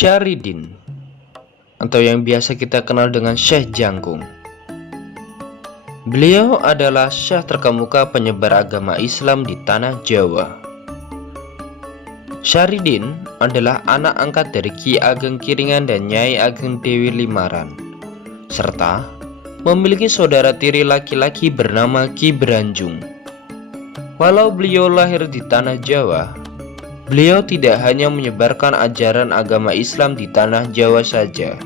Syahriddin, atau yang biasa kita kenal dengan Syekh Jangkung. Beliau adalah syekh terkemuka penyebar agama Islam di tanah Jawa. Syahriddin adalah anak angkat dari Ki Ageng Kiringan dan Nyai Ageng Dewi Limaran, serta memiliki saudara tiri laki-laki bernama Ki Branjung. Walau beliau lahir di tanah Jawa, beliau tidak hanya menyebarkan ajaran agama Islam di tanah Jawa saja,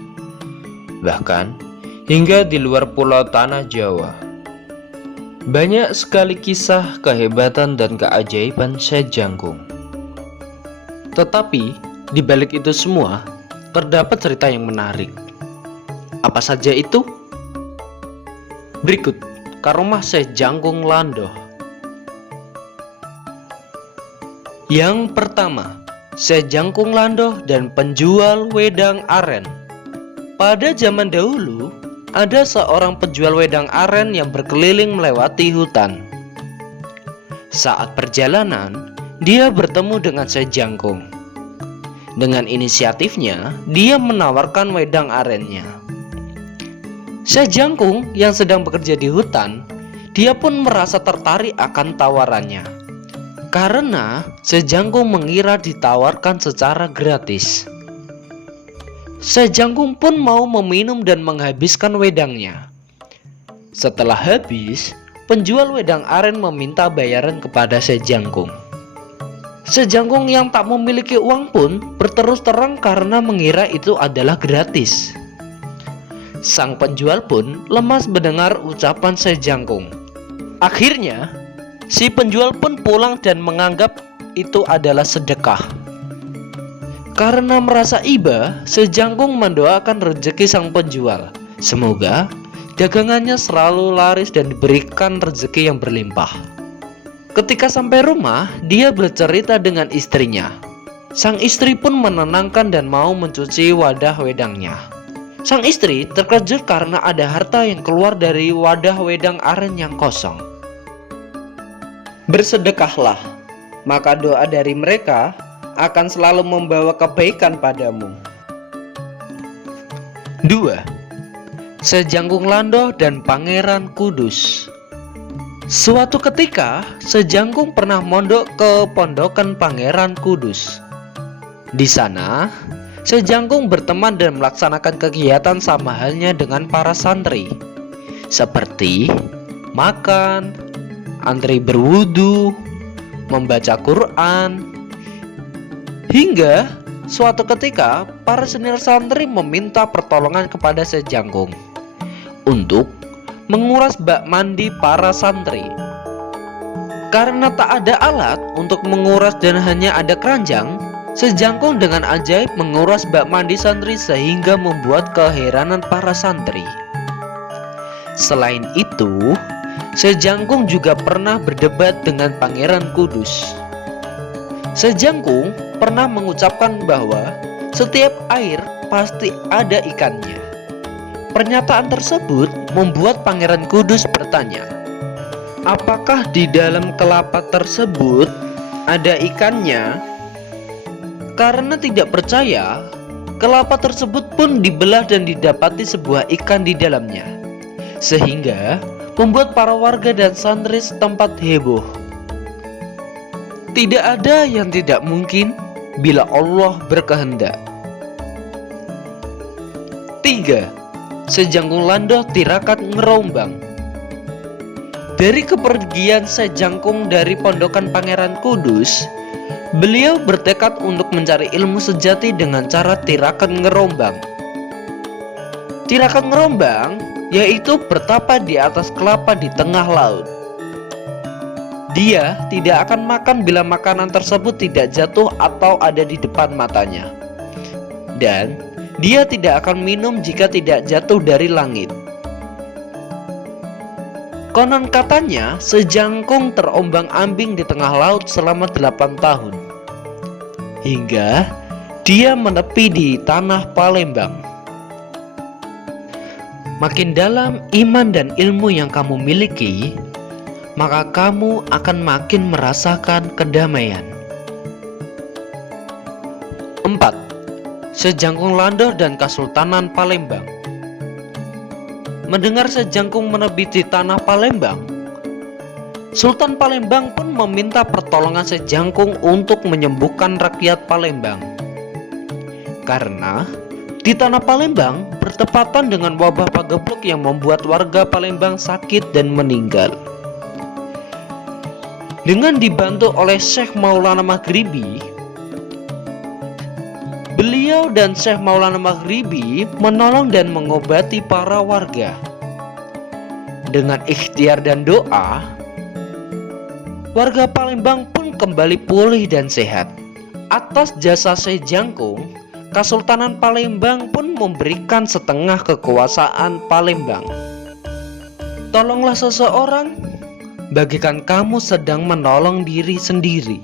bahkan hingga di luar pulau tanah Jawa. Banyak sekali kisah kehebatan dan keajaiban Syekh Jangkung. Tetapi di balik itu semua terdapat cerita yang menarik. Apa saja itu? Berikut Karomah Syekh Jangkung Landoh. Yang pertama, Syekh Jangkung Landoh dan penjual wedang aren. Pada zaman dahulu, ada seorang penjual wedang aren yang berkeliling melewati hutan. Saat perjalanan, dia bertemu dengan Syekh Jangkung. Dengan inisiatifnya, dia menawarkan wedang arennya. Syekh Jangkung yang sedang bekerja di hutan, dia pun merasa tertarik akan tawarannya. Karena Syekh Jangkung mengira ditawarkan secara gratis. Syekh Jangkung pun mau meminum dan menghabiskan wedangnya. Setelah habis, penjual wedang aren meminta bayaran kepada Syekh Jangkung. Syekh Jangkung yang tak memiliki uang pun berterus terang karena mengira itu adalah gratis. Sang penjual pun lemas mendengar ucapan Syekh Jangkung. Akhirnya, si penjual pun pulang dan menganggap itu adalah sedekah. Karena merasa iba, Syekh Jangkung mendoakan rezeki sang penjual. Semoga dagangannya selalu laris dan diberikan rezeki yang berlimpah. Ketika sampai rumah, dia bercerita dengan istrinya. Sang istri pun menenangkan dan mau mencuci wadah wedangnya. Sang istri terkejut karena ada harta yang keluar dari wadah wedang aren yang kosong. Bersedekahlah, maka doa dari mereka akan selalu membawa kebaikan padamu. 2. Syekh Jangkung Landoh dan Pangeran Kudus. Suatu ketika, Syekh Jangkung pernah mondok ke pondokan Pangeran Kudus. Di sana, Syekh Jangkung berteman dan melaksanakan kegiatan sama halnya dengan para santri, seperti makan, antri berwudu, membaca Quran. Hingga suatu ketika para senior santri meminta pertolongan kepada Syekh Jangkung untuk menguras bak mandi para santri. Karena tak ada alat untuk menguras dan hanya ada keranjang, Syekh Jangkung dengan ajaib menguras bak mandi santri sehingga membuat keheranan para santri. Selain itu, Syekh Jangkung juga pernah berdebat dengan Pangeran Kudus. Syekh Jangkung pernah mengucapkan bahwa setiap air pasti ada ikannya. Pernyataan tersebut membuat Pangeran Kudus bertanya, apakah di dalam kelapa tersebut ada ikannya? Karena tidak percaya, kelapa tersebut pun dibelah dan didapati sebuah ikan di dalamnya, sehingga membuat para warga dan santri setempat heboh. Tidak ada yang tidak mungkin bila Allah berkehendak. 3. Syekh Jangkung Landoh tirakat ngerombang. Dari kepergian Syekh Jangkung dari pondokan Pangeran Kudus, beliau bertekad untuk mencari ilmu sejati dengan cara tirakat ngerombang. Tirakat ngerombang yaitu bertapa di atas kelapa di tengah laut. Dia tidak akan makan bila makanan tersebut tidak jatuh atau ada di depan matanya. Dan dia tidak akan minum jika tidak jatuh dari langit. Konon katanya, Syekh Jangkung terombang-ambing di tengah laut selama 8 tahun. Hingga dia menepi di tanah Palembang. Makin dalam iman dan ilmu yang kamu miliki, maka kamu akan makin merasakan kedamaian. 4. Syekh Jangkung Lando dan Kesultanan Palembang. Mendengar Syekh Jangkung menebiti tanah Palembang, Sultan Palembang pun meminta pertolongan Syekh Jangkung untuk menyembuhkan rakyat Palembang. Karena di tanah Palembang bertepatan dengan wabah pagebluk yang membuat warga Palembang sakit dan meninggal. Dengan dibantu oleh Syekh Maulana Maghribi, beliau dan Syekh Maulana Maghribi menolong dan mengobati para warga. Dengan ikhtiar dan doa, warga Palembang pun kembali pulih dan sehat. Atas jasa Syekh Jangkung, Kesultanan Palembang pun memberikan setengah kekuasaan Palembang. Tolonglah seseorang, bagikan kamu sedang menolong diri sendiri.